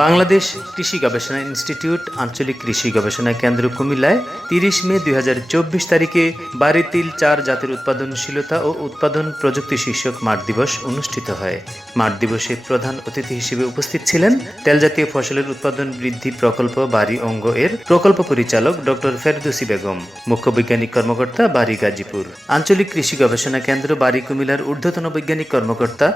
বাংলাদেশ কৃষি গবেষণা ইনস্টিটিউট আঞ্চলিক কৃষি গবেষণা কেন্দ্র কুমিল্লায় তিরিশ মে দুই হাজার চব্বিশ তারিখে বাড়ি তিল চার জাতের উৎপাদনশীলতা ও উৎপাদন প্রযুক্তি শীর্ষক মাঠ দিবস অনুষ্ঠিত হয়। মাঠ দিবসে প্রধান অতিথি হিসেবে উপস্থিত ছিলেন তেলজাতীয় ফসলের উৎপাদন বৃদ্ধি প্রকল্প বাড়ি অঙ্গ এর প্রকল্প পরিচালক ডক্টর ফেরদুসি বেগম, মুখ্য বৈজ্ঞানিক কর্মকর্তা বাড়ি গাজীপুর। আঞ্চলিক কৃষি গবেষণা কেন্দ্র বাড়ি কুমিল্লার ঊর্ধ্বতন বৈজ্ঞানিক কর্মকর্তা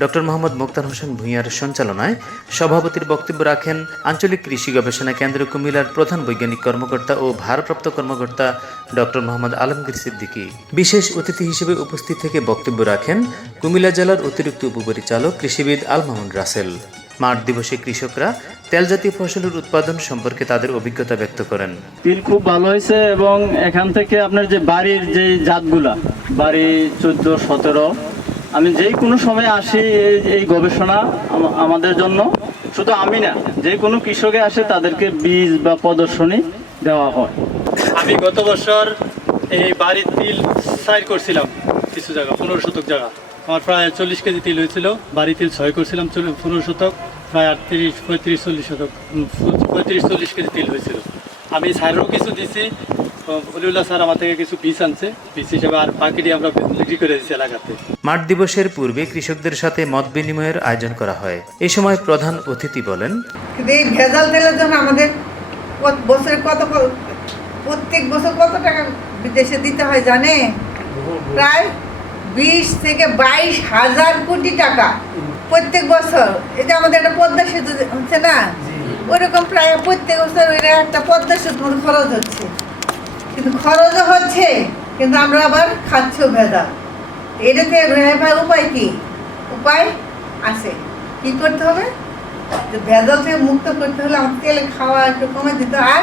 ডক্টর মোহাম্মদ মোক্তার হোসেন ভূঁইয়ার সঞ্চালনায় সভাপতির বক্তব্য রাখেন আঞ্চলিক কৃষি গবেষণা কেন্দ্র কুমিল্লার প্রধান বৈজ্ঞানিক কর্মকর্তা ও ভারপ্রাপ্ত কর্মকর্তা ডক্টর মোহাম্মদ আলমগীর সিদ্দিকী। বিশেষ অতিথি হিসেবে উপস্থিত থেকে বক্তব্য রাখেন কুমিল্লা জেলার অতিরিক্ত উপপরিচালক কৃষিবিদ আল মামুন রাসেল। মাঠ দিবসে কৃষকরা তেলজাতীয় ফসলের উৎপাদন সম্পর্কে তাদের অভিজ্ঞতা ব্যক্ত করেন। তিল খুব ভালো হয়েছে এবং এখান থেকে আপনার যে বাড়ির যে জাতগুলা, বাড়ি চোদ্দ, সতেরো, আমি যেই কোনো সময় আসি এই গবেষণা আমাদের জন্য। শুধু আমি না, যে কোনো কৃষকে আসে তাদেরকে বীজ বা প্রদর্শনী দেওয়া হয়। আমি গত বছর এই বাড়ির তিল সাইড করছিলাম কিছু জায়গা, পনেরো শতক জায়গা। আমার প্রায় চল্লিশ কেজি তিল হয়েছিল বাড়ি তিল ছয় করছিলাম পনেরো শতক, প্রায় আটত্রিশ, পঁয়ত্রিশ, চল্লিশ শতক পঁয়ত্রিশ, চল্লিশ কেজি তিল হয়েছিল। আমি স্যারেরও কিছু দিছি অলিউল্লাহ স্যার আমার থেকে কিছু পিস আনছে। পিস হিসেবে আর বাকিটি আমরা বিক্রি করে দিচ্ছি এলাকাতে। মাঠ দিবসের পূর্বে কৃষকদের সাথে মত বিনিময়ের আয়োজন করা হয়। এ সময় প্রধান অতিথি বলেন কিন্তু এই ভেজাল তেলের জন্য আমাদের কত- বছরে কত প্রত্যেক বছর কত টাকা বিদেশে দিতে হয় জানে? প্রায় বিশ থেকে বাইশ হাজার কোটি টাকা প্রত্যেক বছর। এই যে আমাদের একটা পদ্মা সেতু হচ্ছে না? ওইরকম প্রায় প্রত্যেক বছর একটা পদ্মা সেতুর খরচ হচ্ছে। কিন্তু খরচও হচ্ছে, কিন্তু আমরা আবার খাচ্ছিও ভেজাল এটাতে রেহাই উপায় কি? উপায় আছে। কি করতে হবে? যে ভেজাল থেকে মুক্ত করতে হলে আমার তেল খাওয়া একটু কমে দিতে আর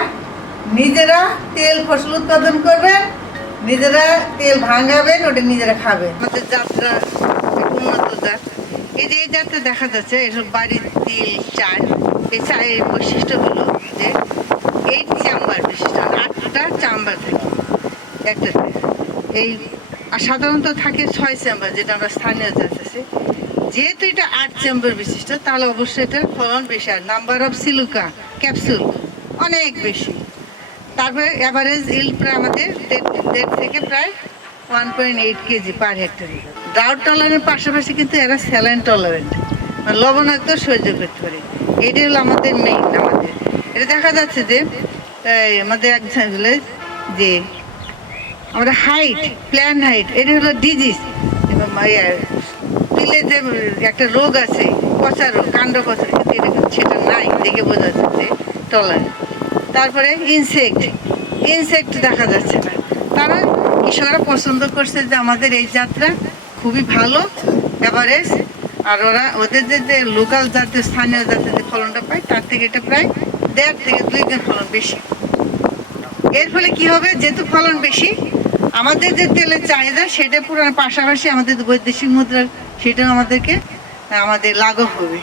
নিজেরা তেল ফসল উৎপাদন করবেন, নিজেরা তেল ভাঙাবেন, ওটা নিজেরা খাবেন। আমাদের যাত্রা উন্নত জাত এই যে এই যাত্রা দেখা যাচ্ছে এসব বাড়ির তিল, চাল। এই চায়ের বৈশিষ্ট্য হলো যে এইট চাম্বার বিশিষ্ট চাম্বার থাকে। একটা এই, আর সাধারণত থাকে ছয় চেম্বার, যেটা আমরা স্থানীয় জাত আছে যেহেতু এটা আট চেম্বার বিশিষ্ট, তাহলে অবশ্যই এটার ফলন বেশি। আর নাম্বার অফ সিলুকা, ক্যাপসুল, অনেক বেশি। তারপরে অ্যাভারেজ ইল প্রায় আমাদের দেড় থেকে প্রায় one point eight KG per হেক্টরে ডাউট টলারের পাশাপাশি কিন্তু এরা স্যালাইন টলারেন্ট মানে লবণাক্ত সহ্য করতে পারে। এটাই হলো আমাদের মেইন আমাদের। এটা দেখা যাচ্ছে যে এই, আমাদের এক জায়গায় যে আমাদের হাইট প্ল্যান হাইট এটা হলো ডিজিজ এবং ইয়ে, তিলে যে একটা রোগ আছে পচা রোগ কাণ্ড পচা কিন্তু এটা সেটা নাই দেখে বোঝা যাচ্ছে টলার তারপরে ইনসেক্ট ইনসেক্ট দেখা যাচ্ছে না। তারা কৃষকরা পছন্দ করছে যে আমাদের এই যাত্রা খুবই ভালো এভারেজ আর ওরা ওদের যে লোকাল জাতের স্থানীয় জাতের যে ফলনটা পায় তার থেকে এটা প্রায় দেড় থেকে দুই গুণ ফলন বেশি। এর ফলে কি হবে? যেহেতু ফলন বেশি, আমাদের যে তেলের চাহিদা সেটা পুরো পাশাপাশি আমাদের বৈদেশিক মুদ্রার, সেটাও আমাদেরকে, আমাদের লাঘব হবে